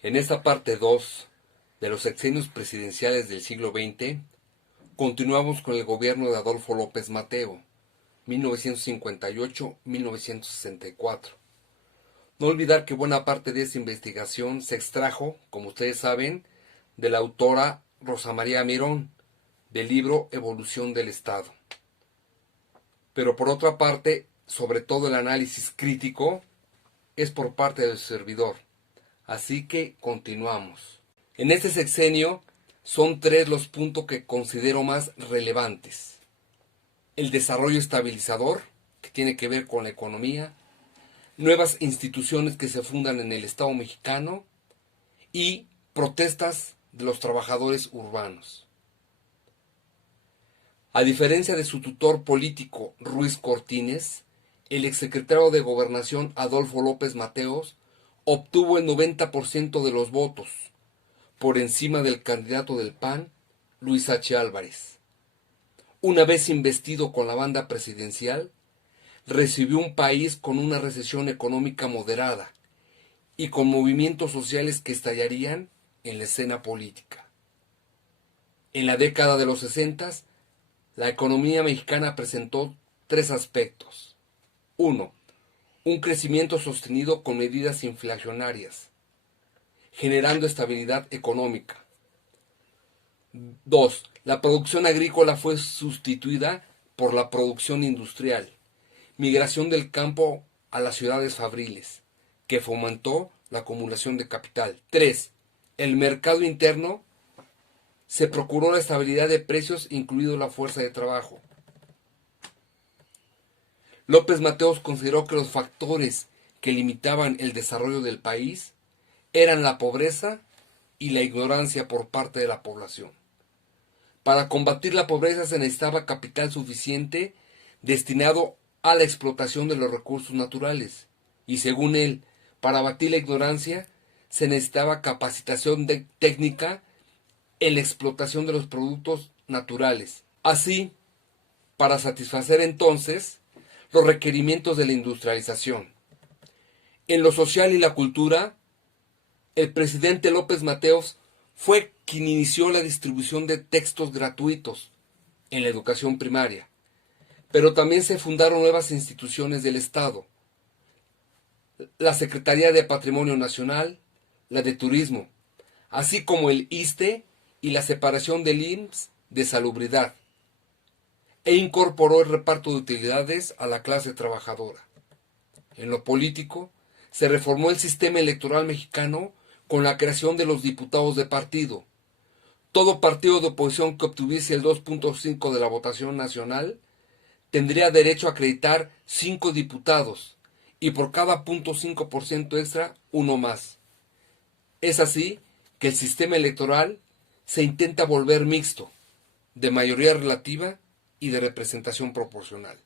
En esta parte 2 de los sexenios presidenciales del siglo XX, continuamos con el gobierno de Adolfo López Mateo, 1958-1964. No olvidar que buena parte de esta investigación se extrajo, como ustedes saben, de la autora Rosa María Mirón, del libro Evolución del Estado. Pero por otra parte, sobre todo el análisis crítico, es por parte del servidor. Así que continuamos. En este sexenio son tres los puntos que considero más relevantes. El desarrollo estabilizador, que tiene que ver con la economía, nuevas instituciones que se fundan en el Estado mexicano y protestas de los trabajadores urbanos. A diferencia de su tutor político Ruiz Cortines, el exsecretario de Gobernación Adolfo López Mateos obtuvo el 90% de los votos, por encima del candidato del PAN, Luis H. Álvarez. Una vez investido con la banda presidencial, recibió un país con una recesión económica moderada y con movimientos sociales que estallarían en la escena política. En la década de los 60, la economía mexicana presentó tres aspectos. 1. Un crecimiento sostenido con medidas inflacionarias, generando estabilidad económica. 2. La producción agrícola fue sustituida por la producción industrial. Migración del campo a las ciudades fabriles, que fomentó la acumulación de capital. 3. El mercado interno se procuró la estabilidad de precios, incluido la fuerza de trabajo. López Mateos consideró que los factores que limitaban el desarrollo del país eran la pobreza y la ignorancia por parte de la población. Para combatir la pobreza se necesitaba capital suficiente destinado a la explotación de los recursos naturales. Y según él, para abatir la ignorancia se necesitaba capacitación técnica en la explotación de los productos naturales. Así, para satisfacer entonces los requerimientos de la industrialización. En lo social y la cultura, el presidente López Mateos fue quien inició la distribución de textos gratuitos en la educación primaria, pero también se fundaron nuevas instituciones del Estado, la Secretaría de Patrimonio Nacional, la de Turismo, así como el ISSSTE y la separación del IMSS de Salubridad, e incorporó el reparto de utilidades a la clase trabajadora. En lo político, se reformó el sistema electoral mexicano con la creación de los diputados de partido. Todo partido de oposición que obtuviese el 2.5% de la votación nacional tendría derecho a acreditar 5 diputados y por cada 0.5% extra, uno más. Es así que el sistema electoral se intenta volver mixto, de mayoría relativa y de representación proporcional.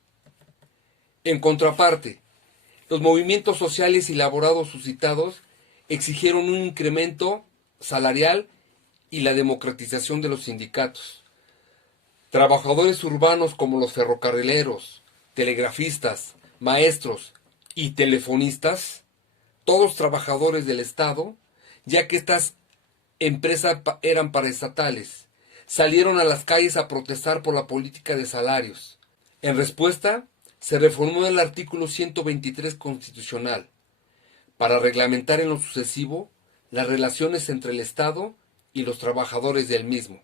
En contraparte, los movimientos sociales y laborados suscitados exigieron un incremento salarial y la democratización de los sindicatos. Trabajadores urbanos como los ferrocarrileros, telegrafistas, maestros y telefonistas, todos trabajadores del Estado, ya que estas empresas eran paraestatales, salieron a las calles a protestar por la política de salarios. En respuesta, se reformó el artículo 123 constitucional para reglamentar en lo sucesivo las relaciones entre el Estado y los trabajadores del mismo.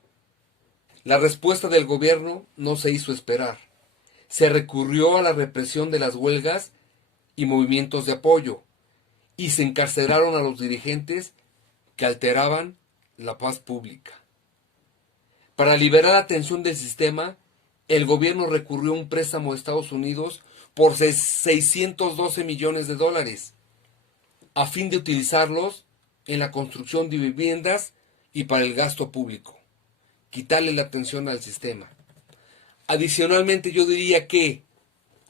La respuesta del gobierno no se hizo esperar. Se recurrió a la represión de las huelgas y movimientos de apoyo, y se encarcelaron a los dirigentes que alteraban la paz pública. Para liberar la tensión del sistema, el gobierno recurrió a un préstamo de Estados Unidos por $612 millones, a fin de utilizarlos en la construcción de viviendas y para el gasto público, quitarle la atención al sistema. Adicionalmente, yo diría que,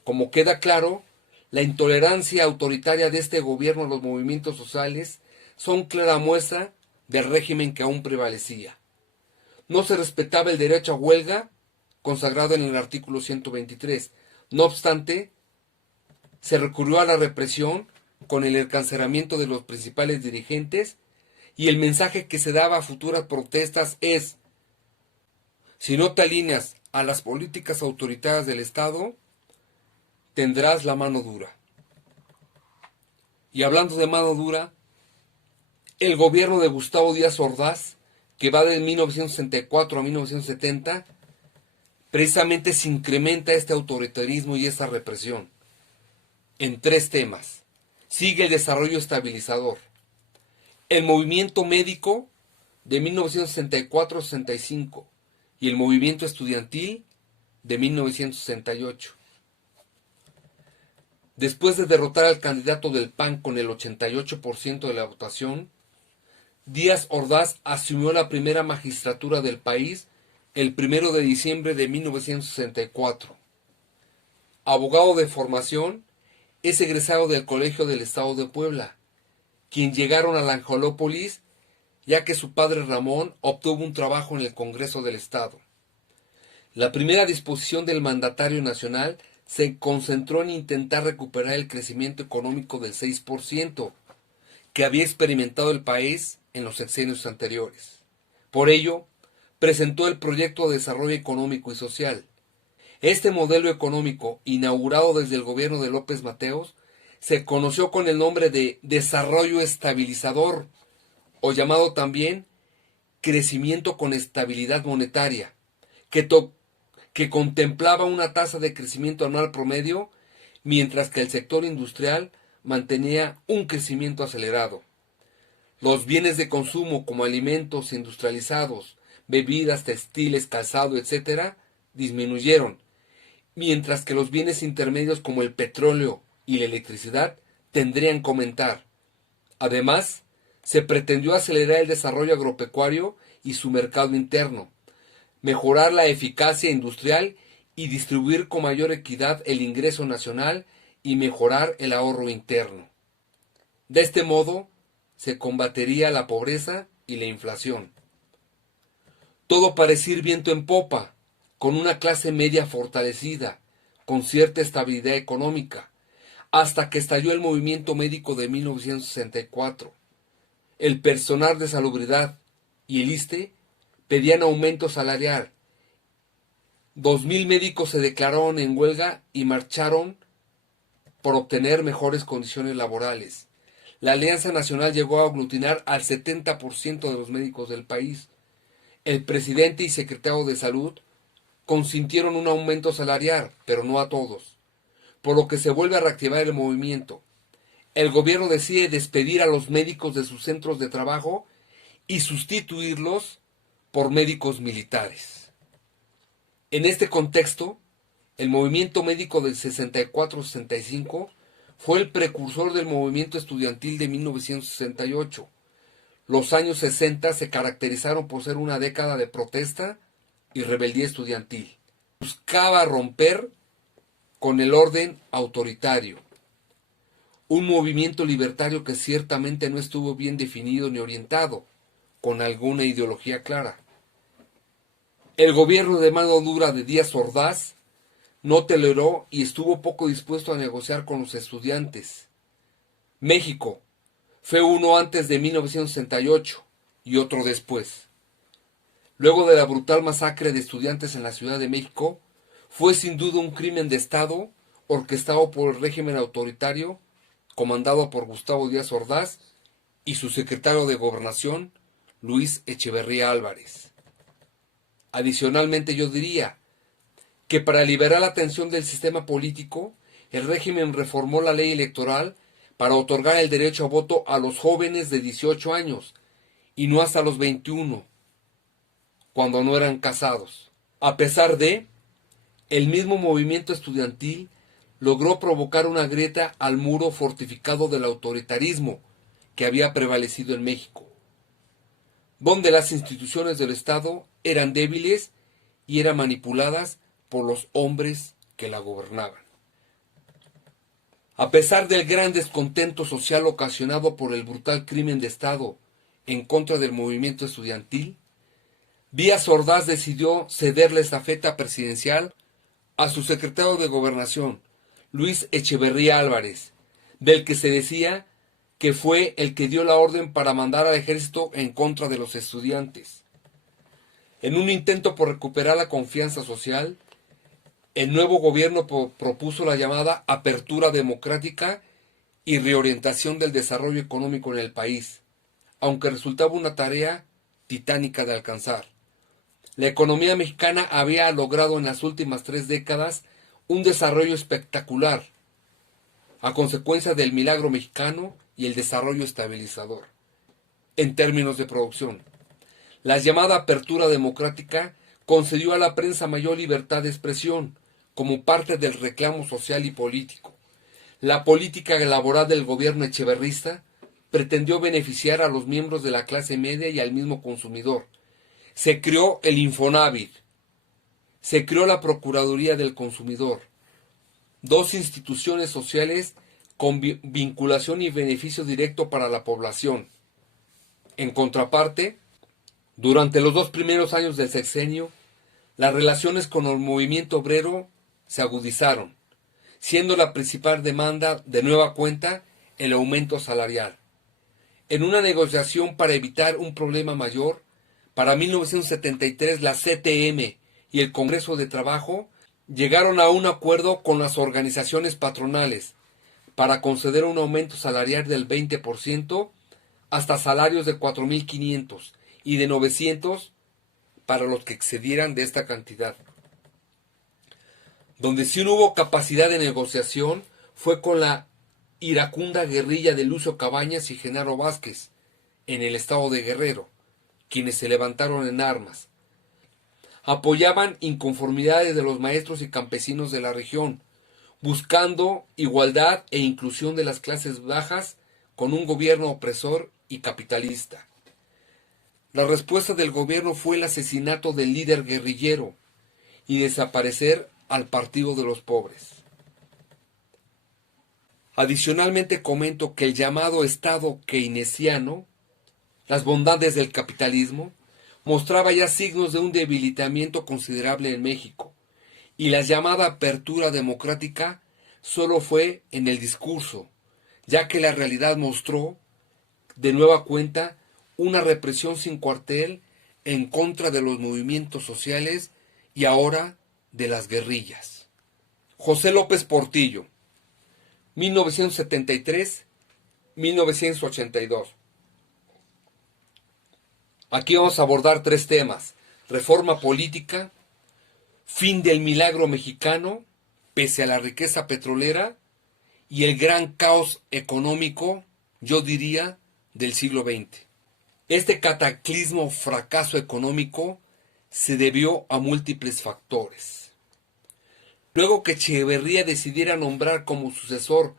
como queda claro, la intolerancia autoritaria de este gobierno a los movimientos sociales son clara muestra del régimen que aún prevalecía. No se respetaba el derecho a huelga consagrado en el artículo 123. No obstante, se recurrió a la represión con el encarcelamiento de los principales dirigentes y el mensaje que se daba a futuras protestas es: si no te alineas a las políticas autoritarias del Estado, tendrás la mano dura. Y hablando de mano dura, el gobierno de Gustavo Díaz Ordaz, que va de 1964 a 1970, precisamente se incrementa este autoritarismo y esta represión en tres temas. Sigue el desarrollo estabilizador, el movimiento médico de 1964-65 y el movimiento estudiantil de 1968. Después de derrotar al candidato del PAN con el 88% de la votación, Díaz Ordaz asumió la primera magistratura del país el 1 de diciembre de 1964. Abogado de formación, es egresado del Colegio del Estado de Puebla, quien llegaron a la Angelópolis ya que su padre Ramón obtuvo un trabajo en el Congreso del Estado. La primera disposición del mandatario nacional se concentró en intentar recuperar el crecimiento económico del 6% que había experimentado el país en los sexenios anteriores. Por ello, presentó el Proyecto de Desarrollo Económico y Social. Este modelo económico, inaugurado desde el gobierno de López Mateos, se conoció con el nombre de Desarrollo Estabilizador, o llamado también Crecimiento con Estabilidad Monetaria, que contemplaba una tasa de crecimiento anual promedio, mientras que el sector industrial mantenía un crecimiento acelerado. Los bienes de consumo como alimentos industrializados, bebidas, textiles, calzado, etc., disminuyeron, mientras que los bienes intermedios como el petróleo y la electricidad tendrían que aumentar. Además, se pretendió acelerar el desarrollo agropecuario y su mercado interno, mejorar la eficacia industrial y distribuir con mayor equidad el ingreso nacional y mejorar el ahorro interno. De este modo, se combatería la pobreza y la inflación. Todo parecía ir viento en popa, con una clase media fortalecida, con cierta estabilidad económica, hasta que estalló el movimiento médico de 1964. El personal de salubridad y el ISSSTE pedían aumento salarial. 2,000 médicos se declararon en huelga y marcharon por obtener mejores condiciones laborales. La Alianza Nacional llegó a aglutinar al 70% de los médicos del país. El presidente y secretario de Salud consintieron un aumento salarial, pero no a todos, por lo que se vuelve a reactivar el movimiento. El gobierno decide despedir a los médicos de sus centros de trabajo y sustituirlos por médicos militares. En este contexto, el movimiento médico del 64-65 fue el precursor del movimiento estudiantil de 1968. Los años 60 se caracterizaron por ser una década de protesta y rebeldía estudiantil. Buscaba romper con el orden autoritario. Un movimiento libertario que ciertamente no estuvo bien definido ni orientado, con alguna ideología clara. El gobierno de mano dura de Díaz Ordaz no toleró y estuvo poco dispuesto a negociar con los estudiantes. México fue uno antes de 1968 y otro después. Luego de la brutal masacre de estudiantes en la Ciudad de México, fue sin duda un crimen de Estado orquestado por el régimen autoritario comandado por Gustavo Díaz Ordaz y su secretario de Gobernación, Luis Echeverría Álvarez. Adicionalmente, yo diría que para liberar la tensión del sistema político, el régimen reformó la ley electoral para otorgar el derecho a voto a los jóvenes de 18 años y no hasta los 21, cuando no eran casados. A pesar de, el mismo movimiento estudiantil logró provocar una grieta al muro fortificado del autoritarismo que había prevalecido en México, donde las instituciones del Estado eran débiles y eran manipuladas por los hombres que la gobernaban. A pesar del gran descontento social ocasionado por el brutal crimen de Estado en contra del movimiento estudiantil, Díaz Ordaz decidió ceder la estafeta presidencial a su secretario de Gobernación, Luis Echeverría Álvarez, del que se decía que fue el que dio la orden para mandar al ejército en contra de los estudiantes. En un intento por recuperar la confianza social, el nuevo gobierno propuso la llamada apertura democrática y reorientación del desarrollo económico en el país, aunque resultaba una tarea titánica de alcanzar. La economía mexicana había logrado en las últimas 3 décadas un desarrollo espectacular, a consecuencia del milagro mexicano y el desarrollo estabilizador. En términos de producción, la llamada apertura democrática concedió a la prensa mayor libertad de expresión, como parte del reclamo social y político. La política laboral del gobierno echeverrista pretendió beneficiar a los miembros de la clase media y al mismo consumidor. Se creó el Infonavit, se creó la Procuraduría del Consumidor, 2 instituciones sociales con vinculación y beneficio directo para la población. En contraparte, durante los 2 primeros años del sexenio, las relaciones con el movimiento obrero se agudizaron, siendo la principal demanda de nueva cuenta el aumento salarial. En una negociación para evitar un problema mayor, para 1973 la CTM y el Congreso de Trabajo llegaron a un acuerdo con las organizaciones patronales para conceder un aumento salarial del 20% hasta salarios de 4.500 y de 900 para los que excedieran de esta cantidad. Donde sí no hubo capacidad de negociación fue con la iracunda guerrilla de Lucio Cabañas y Genaro Vázquez en el estado de Guerrero, quienes se levantaron en armas. Apoyaban inconformidades de los maestros y campesinos de la región, buscando igualdad e inclusión de las clases bajas con un gobierno opresor y capitalista. La respuesta del gobierno fue el asesinato del líder guerrillero y desaparecer al Partido de los Pobres. Adicionalmente comento que el llamado Estado keynesiano, las bondades del capitalismo, mostraba ya signos de un debilitamiento considerable en México, y la llamada apertura democrática solo fue en el discurso, ya que la realidad mostró, de nueva cuenta, una represión sin cuartel en contra de los movimientos sociales y ahora de las guerrillas. José López Portillo, 1973-1982. Aquí vamos a abordar 3 temas: reforma política, fin del milagro mexicano, pese a la riqueza petrolera, y el gran caos económico, yo diría, del siglo XX. Este cataclismo fracaso económico se debió a múltiples factores. Luego que Echeverría decidiera nombrar como sucesor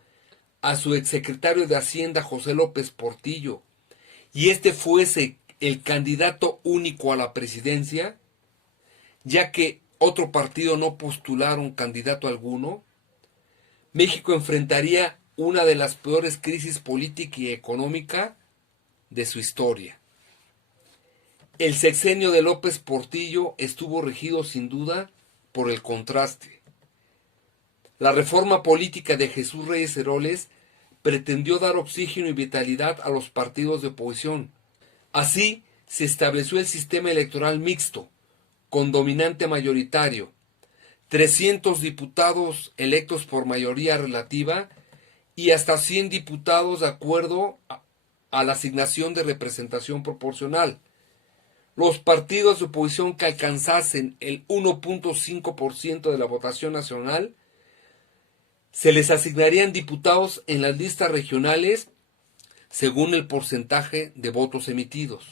a su exsecretario de Hacienda José López Portillo, y este fuese el candidato único a la presidencia, ya que otro partido no postularon candidato alguno, México enfrentaría una de las peores crisis política y económica de su historia. El sexenio de López Portillo estuvo regido sin duda por el contraste. La reforma política de Jesús Reyes Heroles pretendió dar oxígeno y vitalidad a los partidos de oposición. Así se estableció el sistema electoral mixto, con dominante mayoritario, 300 diputados electos por mayoría relativa y hasta 100 diputados de acuerdo a la asignación de representación proporcional. Los partidos de oposición que alcanzasen el 1.5% de la votación nacional se les asignarían diputados en las listas regionales según el porcentaje de votos emitidos.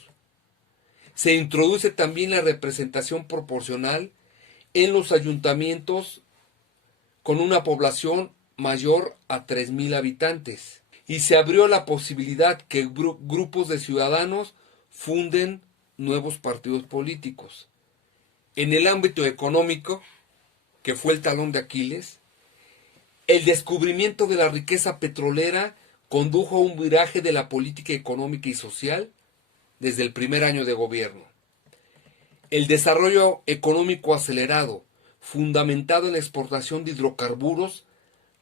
Se introduce también la representación proporcional en los ayuntamientos con una población mayor a 3,000 habitantes y se abrió la posibilidad que grupos de ciudadanos funden nuevos partidos políticos. En el ámbito económico, que fue el talón de Aquiles, el descubrimiento de la riqueza petrolera condujo a un viraje de la política económica y social desde el primer año de gobierno. El desarrollo económico acelerado, fundamentado en la exportación de hidrocarburos,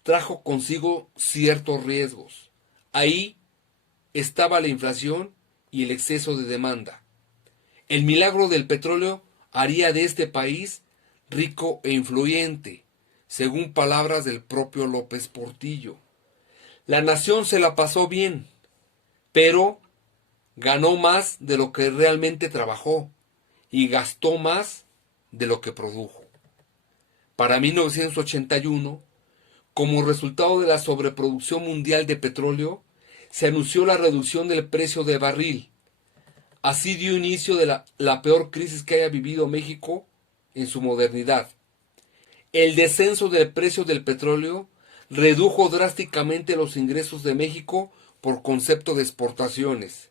trajo consigo ciertos riesgos. Ahí estaba la inflación y el exceso de demanda. El milagro del petróleo haría de este país rico e influyente, según palabras del propio López Portillo. La nación se la pasó bien, pero ganó más de lo que realmente trabajó y gastó más de lo que produjo. Para 1981, como resultado de la sobreproducción mundial de petróleo, se anunció la reducción del precio de barril. Así dio inicio de la peor crisis que haya vivido México en su modernidad. El descenso del precio del petróleo redujo drásticamente los ingresos de México por concepto de exportaciones.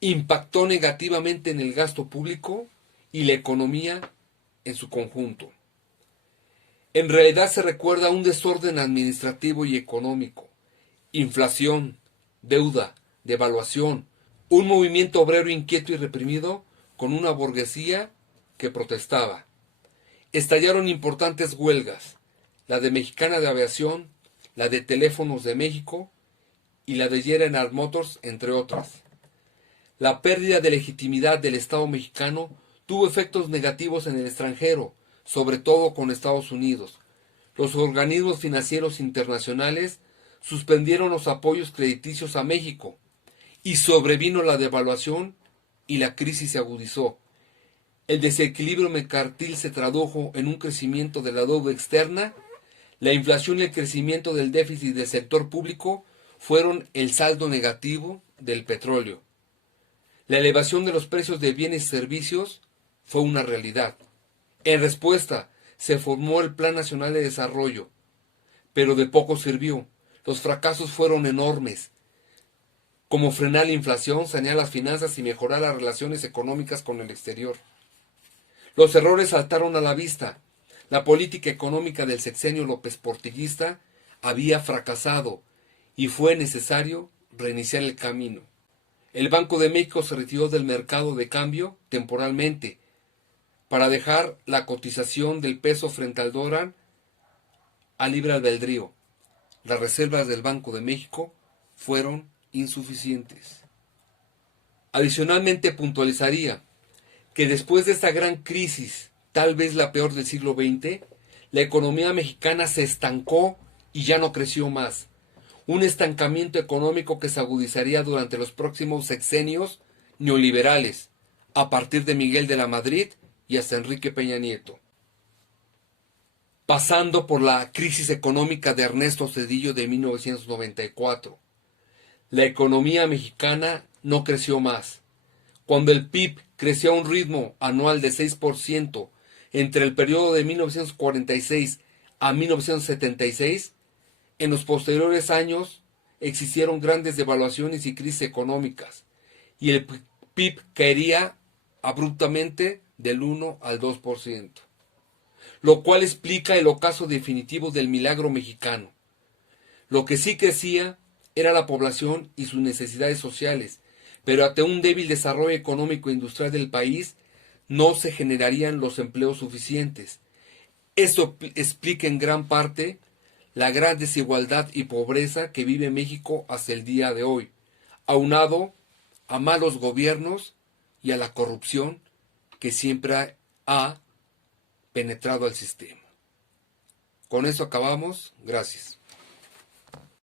Impactó negativamente en el gasto público y la economía en su conjunto. En realidad se recuerda un desorden administrativo y económico, inflación, deuda, devaluación, un movimiento obrero inquieto y reprimido con una burguesía que protestaba. Estallaron importantes huelgas, la de Mexicana de Aviación, la de Teléfonos de México y la de General Motors, entre otras. La pérdida de legitimidad del Estado mexicano tuvo efectos negativos en el extranjero, sobre todo con Estados Unidos. Los organismos financieros internacionales suspendieron los apoyos crediticios a México y sobrevino la devaluación y la crisis se agudizó. El desequilibrio mercantil se tradujo en un crecimiento de la deuda externa, la inflación y el crecimiento del déficit del sector público fueron el saldo negativo del petróleo. La elevación de los precios de bienes y servicios fue una realidad. En respuesta, se formó el Plan Nacional de Desarrollo, pero de poco sirvió. Los fracasos fueron enormes, como frenar la inflación, sanear las finanzas y mejorar las relaciones económicas con el exterior. Los errores saltaron a la vista. La política económica del sexenio López Portillista había fracasado y fue necesario reiniciar el camino. El Banco de México se retiró del mercado de cambio temporalmente para dejar la cotización del peso frente al dólar a libre albedrío. Las reservas del Banco de México fueron insuficientes. Adicionalmente puntualizaría que después de esta gran crisis, tal vez la peor del siglo XX, la economía mexicana se estancó y ya no creció más. Un estancamiento económico que se agudizaría durante los próximos sexenios neoliberales, a partir de Miguel de la Madrid y hasta Enrique Peña Nieto. Pasando por la crisis económica de Ernesto Zedillo de 1994. La economía mexicana no creció más. Cuando el PIB creció a un ritmo anual de 6% entre el periodo de 1946 a 1976, en los posteriores años existieron grandes devaluaciones y crisis económicas, y el PIB caería abruptamente del 1 al 2%, lo cual explica el ocaso definitivo del milagro mexicano. Lo que sí crecía era la población y sus necesidades sociales, pero ante un débil desarrollo económico e industrial del país no se generarían los empleos suficientes. Esto explica en gran parte la gran desigualdad y pobreza que vive México hasta el día de hoy, aunado a malos gobiernos y a la corrupción que siempre ha penetrado al sistema. Con eso acabamos. Gracias.